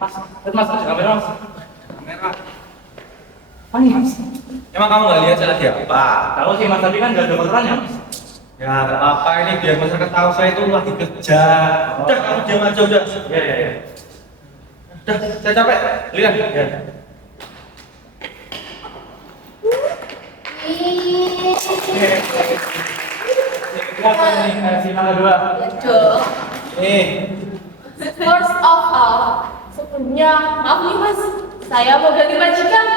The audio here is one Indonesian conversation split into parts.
Mas, mas, kamera mas. Kamera. Apa nih mas? Emang kamu nggak lihat saya lagi apa? Tahu sih mas, tapi kan nggak ada kotorannya mas. Ya nggak apa ini biar masyarakat tahu saya itu lagi kerja. Udah kamu diam aja udah. Iya. Udah saya capek. Lihat. Ya. Kenapa nih? Si mangga dua. Dong. Nih. First of all, sebelumnya maaf nih mas, saya mau ganti majikan.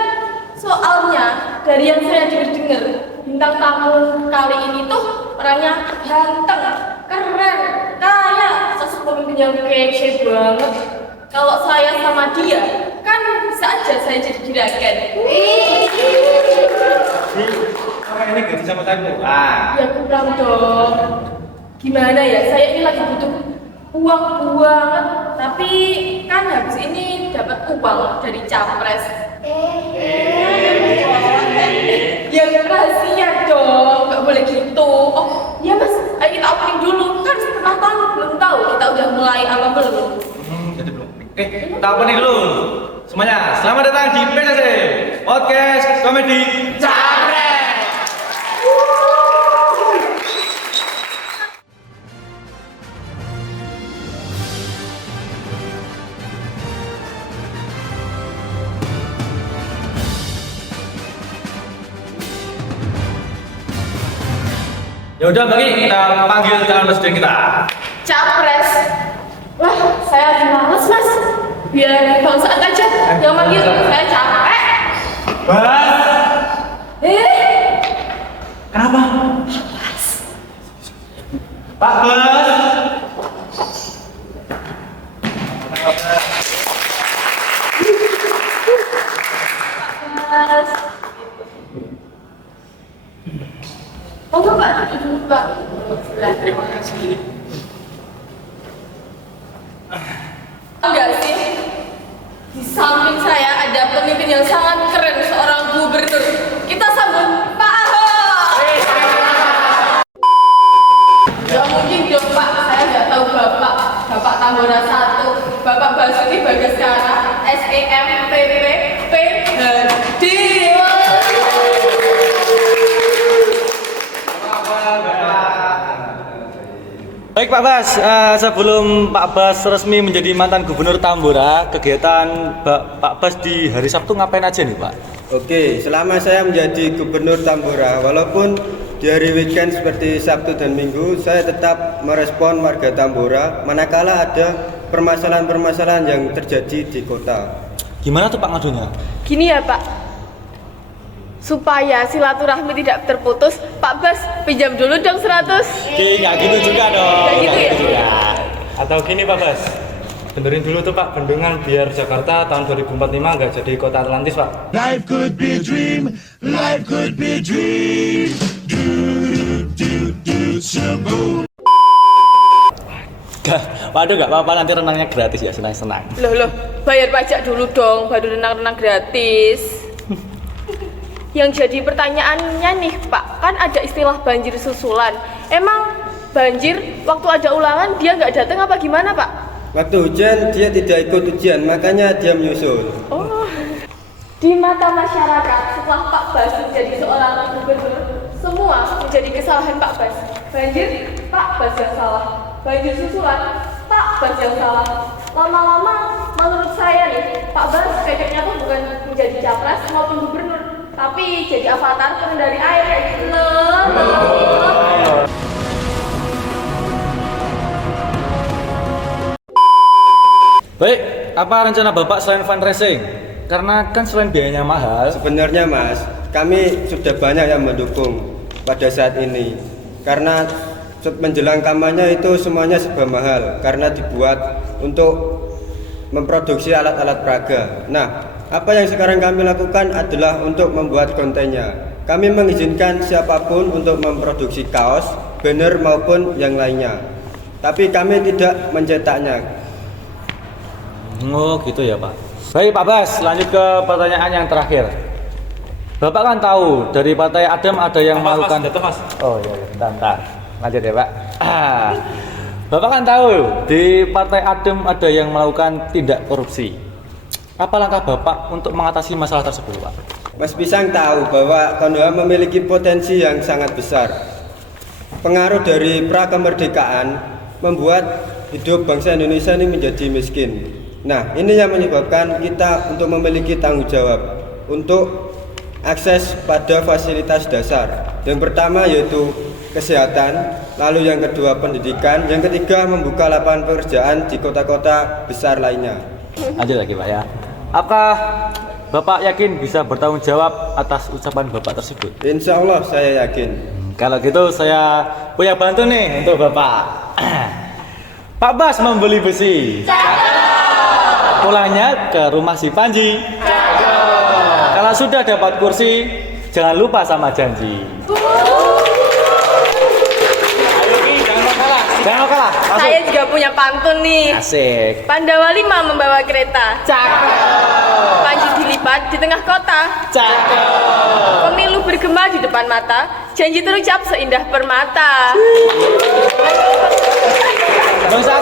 Soalnya dari yang saya dengar, bintang tamu kali ini tuh orangnya ganteng, keren, kaya, sosok pemimpin yang kece banget. Kalau saya sama dia, kan bisa aja saya jadi juragan. Apa ini gaji sama saya kurang? Ya kurang dong. Gimana ya, saya ini lagi butuh uang banget, tapi kan habis ini dapat uang dari capres. Ya rahasia dong, nggak boleh gitu. Oh iya mas, ayo kita opening dulu. Kan setengah tahun belum tahu kita udah mulai apa belum. Jadi belum. Kita apa nih dulu? Semuanya, selamat datang di PCC Podcast Komedi Capres. Ya udah bagi kita panggil calon presiden kita. Capres. Wah, saya lagi males mas. Biar bang Saat aja yang manggil, saya capek. Bas. Kenapa? Pak Bas. Mas. Oh Pak, duduk Pak. Terima kasih. Enggak sih. Di samping saya ada pemimpin yang sangat keren, seorang gubernur. Kita sambut Pak Ahok. Gak mungkin dong Pak, saya nggak tahu Bapak. Bapak Tambora 1, Bapak Basuki Bagaskara, SEMPP, PHD. Baik Pak Bas, sebelum Pak Bas resmi menjadi mantan gubernur Tambora, kegiatan Pak Bas di hari Sabtu ngapain aja nih Pak? Oke, selama saya menjadi gubernur Tambora, walaupun di hari weekend seperti Sabtu dan Minggu, saya tetap merespon warga Tambora manakala ada permasalahan-permasalahan yang terjadi di kota. Gimana tuh Pak ngadunya? Gini ya Pak, supaya silaturahmi tidak terputus, Pak Bas pinjam dulu dong 100. Nggak gitu juga dong. Nggak gitu ya? juga. Atau gini Pak Bas, benerin dulu tuh Pak bendungan biar Jakarta tahun 2045 nggak jadi kota Atlantis Pak. Life could be a dream, life could be a dream. Shaboom. Waduh nggak apa-apa nanti renangnya gratis ya, senang-senang. Loh, bayar pajak dulu dong, baru renang-renang gratis. Yang jadi pertanyaannya nih Pak, kan ada istilah banjir susulan. Emang banjir waktu ada ulangan dia nggak datang apa gimana Pak? Waktu hujan dia tidak ikut ujian, makanya dia menyusul. Oh, di mata masyarakat setelah Pak Bas menjadi seorang gubernur, semua menjadi kesalahan Pak Bas. Banjir, Pak Bas yang salah. Banjir susulan, Pak Bas yang salah. Lama-lama menurut saya nih, Pak Bas kayaknya tuh bukan menjadi capres maupun gubernur, tapi jadi avatar pengendali air kayak gitu loh. Baik, apa rencana Bapak selain fundraising? Karena kan selain biayanya mahal. Sebenarnya Mas, kami sudah banyak yang mendukung pada saat ini. Karena menjelang kampanye itu semuanya serba mahal karena dibuat untuk memproduksi alat-alat peraga. Nah, apa yang sekarang kami lakukan adalah untuk membuat kontennya. Kami mengizinkan siapapun untuk memproduksi kaos, banner maupun yang lainnya. Tapi kami tidak mencetaknya. Oh gitu ya Pak. Baik Pak Bas, lanjut ke pertanyaan yang terakhir. Bapak kan tahu dari Partai Adem ada yang melakukan. Mas. Oh iya, bentar. Lanjut ya Pak. Bapak kan tahu di Partai Adem ada yang melakukan tindak korupsi. Apa langkah Bapak untuk mengatasi masalah tersebut, Pak? Mas Pisang tahu bahwa Konoha memiliki potensi yang sangat besar. Pengaruh dari pra-kemerdekaan membuat hidup bangsa Indonesia ini menjadi miskin. Nah, ini yang menyebabkan kita untuk memiliki tanggung jawab untuk akses pada fasilitas dasar. Yang pertama yaitu kesehatan, lalu yang kedua pendidikan, yang ketiga membuka lapangan pekerjaan di kota-kota besar lainnya. Lanjut lagi, Pak ya. Apakah Bapak yakin bisa bertanggung jawab atas ucapan Bapak tersebut? Insya Allah saya yakin. Kalau gitu saya punya bantu nih untuk Bapak. Pak Bas membeli besi. Pulangnya ke rumah si Panji. Kalau sudah dapat kursi, jangan lupa sama janji. Ayo Ki, jangan kalah. Jangan kalah. Masuk. Saya juga punya pantun nih. Asik. Pandawa 5 membawa kereta. Panji dilipat di tengah kota. Pemilu bergema di depan mata. Janji terucap seindah permata. Bangsat.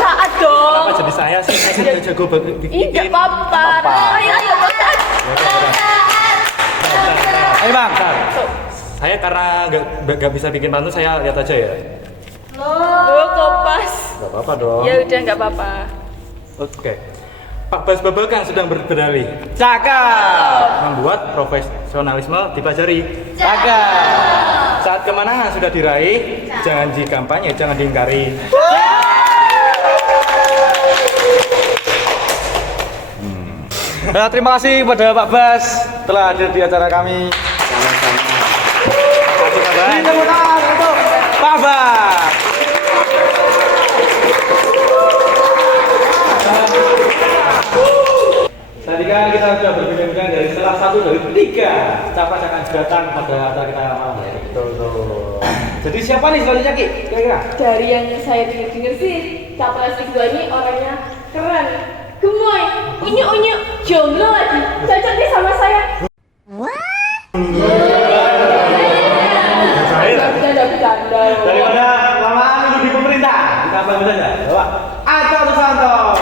Saat dong. Apa jadi saya sih? Saya jago Ih, bikin. gak apa-apa. Ayo, Bangsat. Ayo Bang. Saya karena nggak bisa bikin pantun, saya lihat aja ya. Loh, kopas. Gak apa-apa dong. Ya udah, nggak apa-apa. Oke. Pak Bas Babakan sedang berdalih Cakep. membuat profesionalisme dipelajari. Cakep. Saat kemenangan sudah diraih, jangan dikampanye, jangan diingkari. Nah, terima kasih kepada Pak Bas telah hadir di acara kami. Beri tepuk tangan untuk Pak Bas. Tadi kan kita sudah berbincang dari salah satu dari 3 capres yang akan datang pada acara kita malam ini. Betul. Jadi siapa nih selanjutnya Ki? Kira-kira? Dari yang saya dengar sih, capres kedua ini orangnya keren, gemoy, unyu-unyu, jomblo lagi, cocok nih sama saya. Bercanda. Daripada lamaan dulu di pemerintah, kita ambil saja. Bapak Aco Susanto.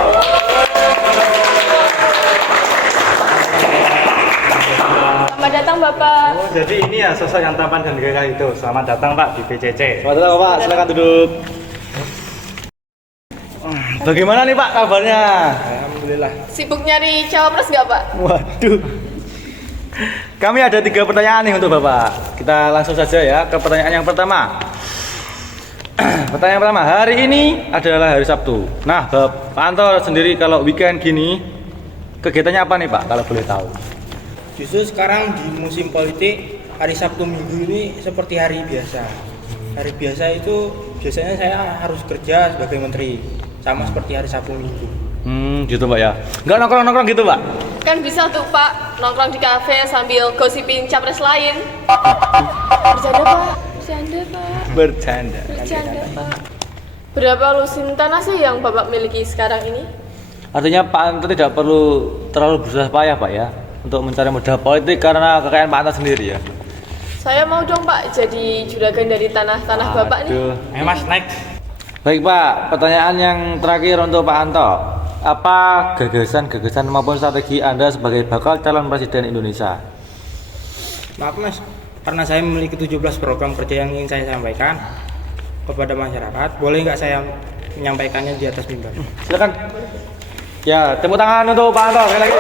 Selamat datang Bapak. Oh, jadi ini ya sosok yang tampan dan gagah itu. Selamat datang Pak di PCC. Selamat datang Bapak, silakan duduk. Bagaimana nih Pak kabarnya? Alhamdulillah. Sibuk nyari cawapres nggak Pak? Waduh. Kami ada 3 pertanyaan nih untuk Bapak. Kita langsung saja ya ke pertanyaan yang pertama. Pertanyaan pertama, hari ini adalah hari Sabtu. Nah, Bapak Anto sendiri kalau weekend gini, kegiatannya apa nih Pak kalau boleh tahu? Justru sekarang di musim politik, hari Sabtu Minggu ini seperti hari biasa. Hari biasa itu biasanya saya harus kerja sebagai menteri, sama seperti hari Sabtu Minggu. Gitu Pak ya. Enggak nongkrong-nongkrong gitu Pak? Kan bisa tuh Pak, nongkrong di kafe sambil gosipin capres lain. Bercanda Pak. Bercanda. Bercanda Pak. Berapa lusin tanah sih yang Bapak miliki sekarang ini? Artinya Pak Anto tidak perlu terlalu berusaha payah Pak ya untuk mencari modal politik karena kekayaan Pak Anto sendiri ya. Saya mau dong Pak jadi juragan dari tanah-tanah Bapak nih. Aduh. Ayo Mas, next. Baik Pak, pertanyaan yang terakhir untuk Pak Anto. Apa gagasan-gagasan maupun strategi Anda sebagai bakal calon presiden Indonesia? Maaf Mas, karena saya memiliki 17 program kerja yang ingin saya sampaikan kepada masyarakat, boleh nggak saya menyampaikannya di atas mimbar? Silakan. Ya, tepuk tangan untuk Pak Anto sekali lagi.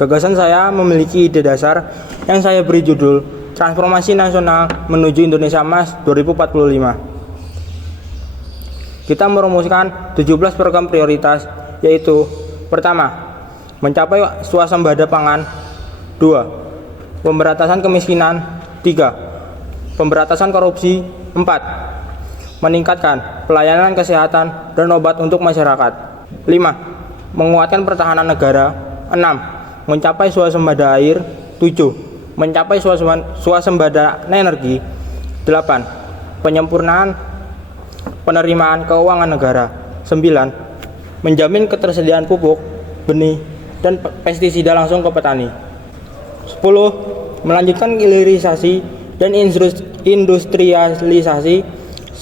Gagasan saya memiliki ide dasar yang saya beri judul Transformasi Nasional Menuju Indonesia Emas 2045. Kita merumuskan 17 program prioritas, yaitu pertama, mencapai swasembada pangan. 2. Pemberantasan kemiskinan. 3. Pemberantasan korupsi. 4. Meningkatkan pelayanan kesehatan dan obat untuk masyarakat. 5. Menguatkan pertahanan negara. 6. Mencapai swasembada air. 7. Mencapai swasembada energi. 8. Penyempurnaan penerimaan keuangan negara. 9. Menjamin ketersediaan pupuk, benih, dan pestisida langsung ke petani. 10. Melanjutkan hilirisasi dan industrialisasi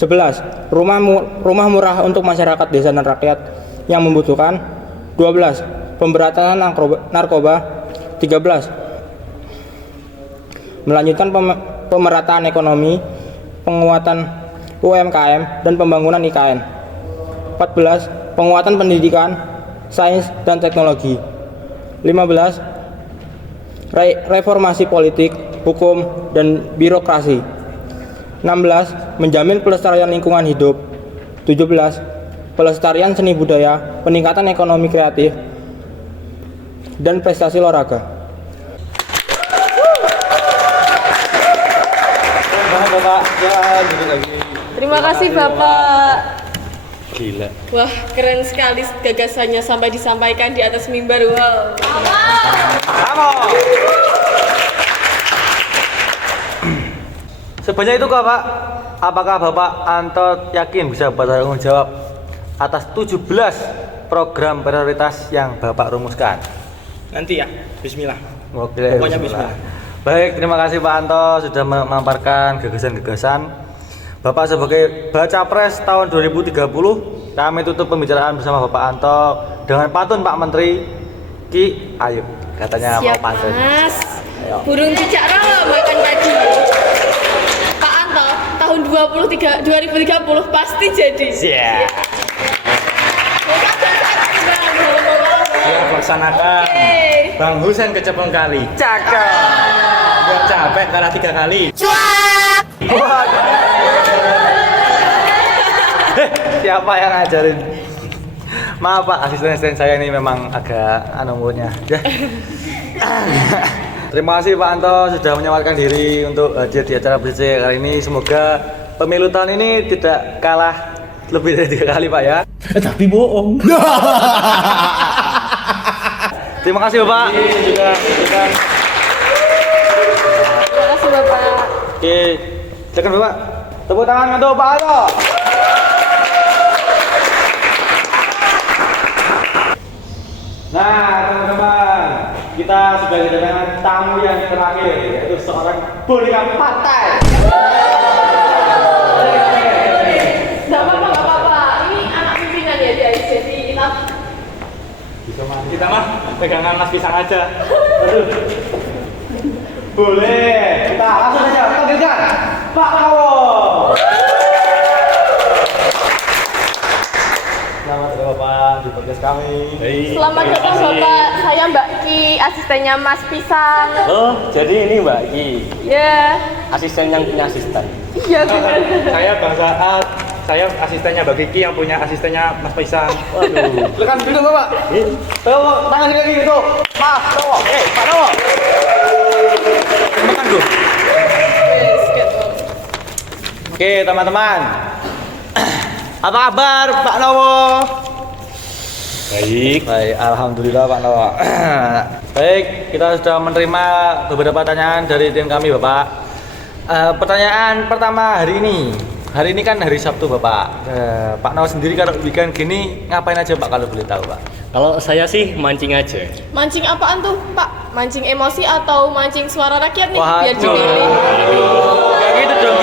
11. Rumah murah untuk masyarakat desa dan rakyat yang membutuhkan. 12. Pemberantasan narkoba. 13. Melanjutkan pemerataan ekonomi, penguatan UMKM dan pembangunan IKN. 14. Penguatan pendidikan, sains dan teknologi. 15. Reformasi politik, hukum dan birokrasi. 16. Menjamin pelestarian lingkungan hidup. 17. Pelestarian seni budaya, peningkatan ekonomi kreatif dan prestasi olahraga. Bapak, ya duduk lagi. Terima kasih Bapak. Gila. Wah, keren sekali gagasannya sampai disampaikan di atas mimbar. Wow. Sebanyak itu kok Pak, apakah Bapak Anto yakin bisa bertanggung jawab atas 17 program prioritas yang Bapak rumuskan? Nanti ya, bismillah. Oke, Pokoknya bismillah. Baik, terima kasih Pak Anto sudah memaparkan gagasan-gagasan. Bapak sebagai baca pres tahun 2030, kami tutup pembicaraan bersama Bapak Anto dengan pantun Pak Menteri Ki Ayub. Katanya Siap, Pak Pantun. Mas. Ayo. Burung cicak rawa makan padi. Pak Anto, tahun 2030 pasti jadi. Siap. Siap laksanakan. Oke. Bang Husen kecepeng kali. Cakep. Gak capek kalah 3 kali. Siapa yang ngajarin? Maaf Pak, asisten saya ini memang agak mulutnya. Ya. Terima kasih Pak Anto sudah menyempatkan diri untuk hadir di acara BCC kali ini. Semoga pemilu tahun ini tidak kalah lebih dari 3 kali Pak ya. Tapi bohong. Terima kasih Bapak. Terima kasih Bapak. Oke, silakan Bapak. Tepuk tangan untuk Pak Anto. Nah, teman-teman, kita sudah kedatangan tamu yang terakhir, yaitu seorang boneka partai. Nggak apa-apa. Ini anak pimpinan ya, guys. Jadi Kita mah pegangan Mas Pisang aja. Boleh, kita langsung saja panggilkan Pak Kawo. Selamat datang Bapak di podcast kami. Selamat datang Bapak. Saya Mbak Ki, asistennya Mas Pisang. Oh, jadi ini Mbak Ki, Ya. asisten yang punya asisten. Iya benar. Saya Bang Saat, saya asistennya Mbak Kiki yang punya asistennya Mas Pisang. Waduh. Silakan duduk Bapak. Tepuk tangan sekali lagi untuk Pak Kawo. Pak Kawo. Makan dulu. Oke teman-teman, apa kabar Pak Nowo? Baik. Baik, alhamdulillah Pak Nowo. Baik, kita sudah menerima beberapa pertanyaan dari tim kami Bapak. Pertanyaan pertama hari ini. Hari ini kan hari Sabtu Bapak. Pak Nowo sendiri kalau weekend gini ngapain aja Pak kalau boleh tahu Pak? Kalau saya sih mancing aja. Mancing apaan tuh, Pak? Mancing emosi atau mancing suara rakyat nih? Biar Waduh. dipilih. Kayak gitu dong,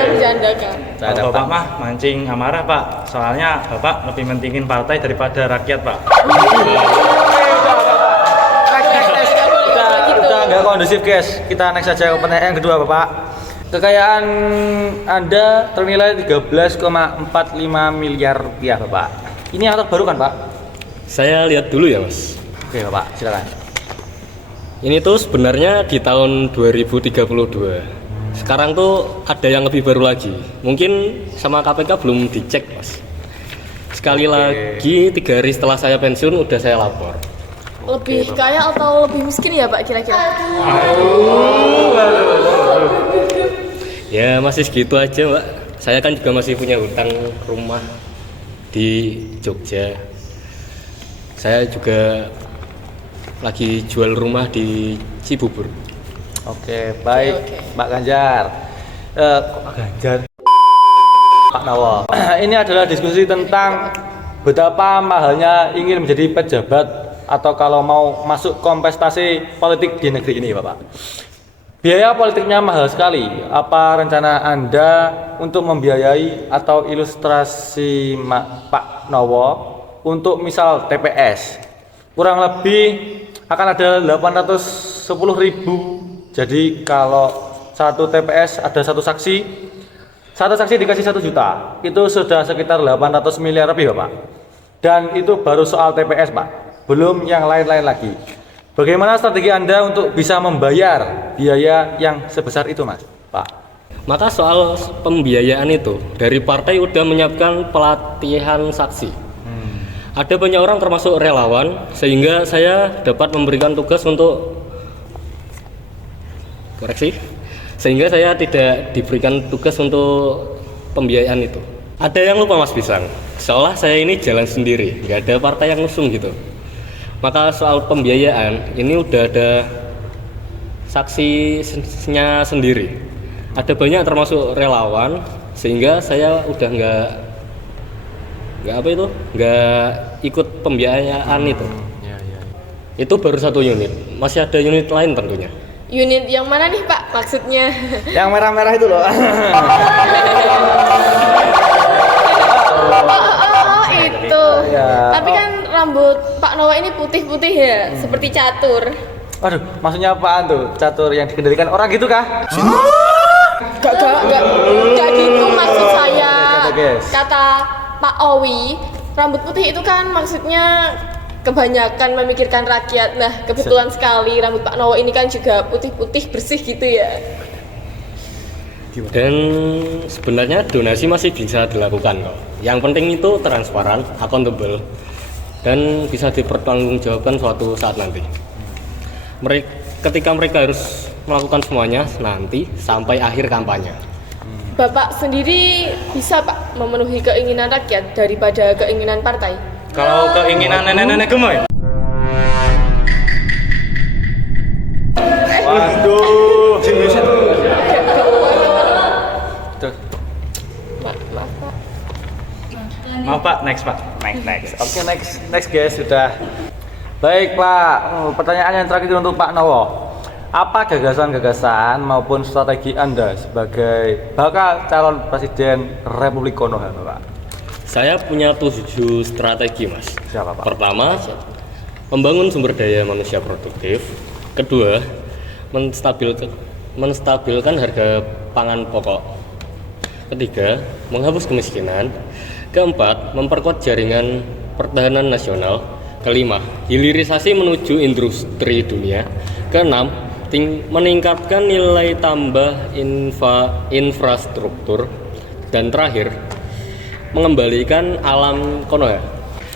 Bercanda kan? Kalau Bapak mah mancing amarah Pak, soalnya Bapak lebih mentingin partai daripada rakyat Pak. Udah nggak kondusif guys. Kita next saja ke pertanyaan yang kedua Bapak. Kekayaan Anda ternilai 13,45 miliar rupiah Bapak. Ini yang terbaru kan Pak? Saya lihat dulu ya Mas. Oke Bapak, silakan. Ini tuh sebenarnya di tahun 2032. Sekarang tuh ada yang lebih baru lagi. Mungkin sama KPK belum dicek Mas. Sekali lagi 3 hari setelah saya pensiun udah saya lapor. Lebih kaya atau lebih miskin ya Pak kira-kira? Ya masih segitu aja Mbak. Saya kan juga masih punya hutang rumah di Jogja. Saya juga lagi jual rumah di Cibubur. Oke, baik Oke. Pak Ganjar. Kok Pak Ganjar? Pak Nowo. Ini adalah diskusi tentang betapa mahalnya ingin menjadi pejabat atau kalau mau masuk kontestasi politik di negeri ini, Bapak. Biaya politiknya mahal sekali. Apa rencana Anda untuk membiayai atau ilustrasi Pak Nowo untuk misal TPS? Kurang lebih akan ada 810.000. Jadi kalau satu TPS ada satu saksi dikasih 1 juta, itu sudah sekitar 800 miliar lebih Bapak. Dan itu baru soal TPS Pak, belum yang lain-lain lagi. Bagaimana strategi Anda untuk bisa membayar biaya yang sebesar itu Mas Pak? Maka soal pembiayaan itu, dari partai udah menyiapkan pelatihan saksi. Ada banyak orang termasuk relawan, sehingga saya dapat memberikan tugas untuk sehingga saya tidak diberikan tugas untuk pembiayaan itu. Ada yang lupa Mas Pisang, seolah saya ini jalan sendiri, nggak ada partai yang ngusung gitu. Maka soal pembiayaan ini udah ada saksinya sendiri. Ada banyak termasuk relawan, sehingga saya udah nggak ikut pembiayaan itu. Itu baru 1 unit, masih ada unit lain tentunya. Unit yang mana nih Pak maksudnya? Yang merah-merah itu loh. Oh, itu. Ya. Tapi kan rambut Pak Nowo ini putih-putih ya, seperti catur. Waduh, maksudnya apaan tuh? Catur yang dikendalikan orang gitu kah? Gak gitu maksud saya. Guys. Kata Pak Owi, rambut putih itu kan maksudnya kebanyakan memikirkan rakyat. Nah, kebetulan sekali rambut Pak Nowo ini kan juga putih-putih bersih gitu ya. Dan sebenarnya donasi masih bisa dilakukan kok. Yang penting itu transparan, accountable, dan bisa dipertanggungjawabkan suatu saat nanti. Ketika mereka harus melakukan semuanya nanti sampai akhir kampanye. Bapak sendiri bisa Pak memenuhi keinginan rakyat daripada keinginan partai? Kalau keinginan nenek-nenek gemoy. Waduh. Maaf Pak, next Pak. Next. Oke, next guys, sudah. Baik Pak, pertanyaan yang terakhir untuk Pak Nowo. Apa gagasan-gagasan maupun strategi Anda sebagai bakal calon presiden Republik Konoha, Pak? Saya punya 7 strategi, Mas. Siapa, Pak? Pertama, membangun sumber daya manusia produktif. Kedua, menstabilkan harga pangan pokok. Ketiga, menghapus kemiskinan. Keempat, memperkuat jaringan pertahanan nasional. Kelima, hilirisasi menuju industri dunia. Keenam, meningkatkan nilai tambah infrastruktur. Dan terakhir, mengembalikan alam Konoha.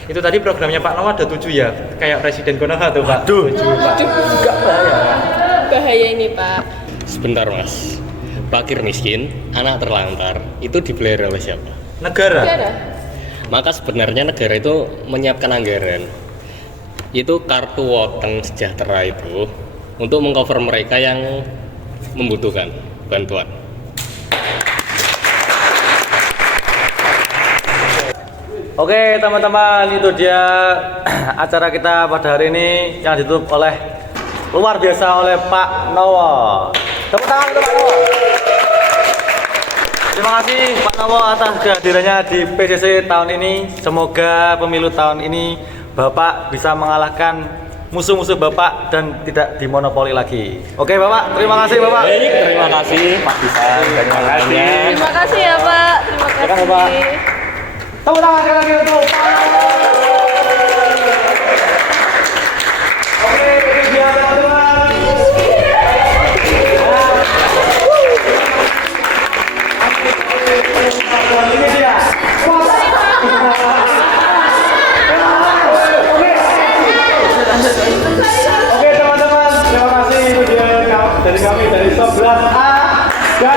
Itu tadi programnya Pak Nowo ada 7 ya, kayak presiden Konoha tuh Pak. 7 Pak. Enggak bahaya. Bahaya ini Pak. Sebentar Mas, fakir miskin, anak terlantar, itu dipelihara oleh siapa? Negara. Maka sebenarnya negara itu menyiapkan anggaran. Itu kartu woteng sejahtera itu untuk mengcover mereka yang membutuhkan bantuan. Oke teman-teman, itu dia acara kita pada hari ini yang ditutup oleh luar biasa oleh Pak Nowo. Tepuk tangan untuk Pak Nowo. Terima kasih Pak Nowo atas kehadirannya di PJC tahun ini. Semoga pemilu tahun ini Bapak bisa mengalahkan musuh-musuh Bapak dan tidak dimonopoli lagi. Oke Bapak, terima kasih Bapak. Baik, terima kasih Pak Bisan. Terima kasih. Terima kasih ya Pak. Terima kasih. Bapak. Tepuk tangan sekali lagi untuk Pak Nowo. Oke, ini dia teman-teman. Ini dia. Oke teman-teman, terima kasih itu dia dari kami dari 11A dan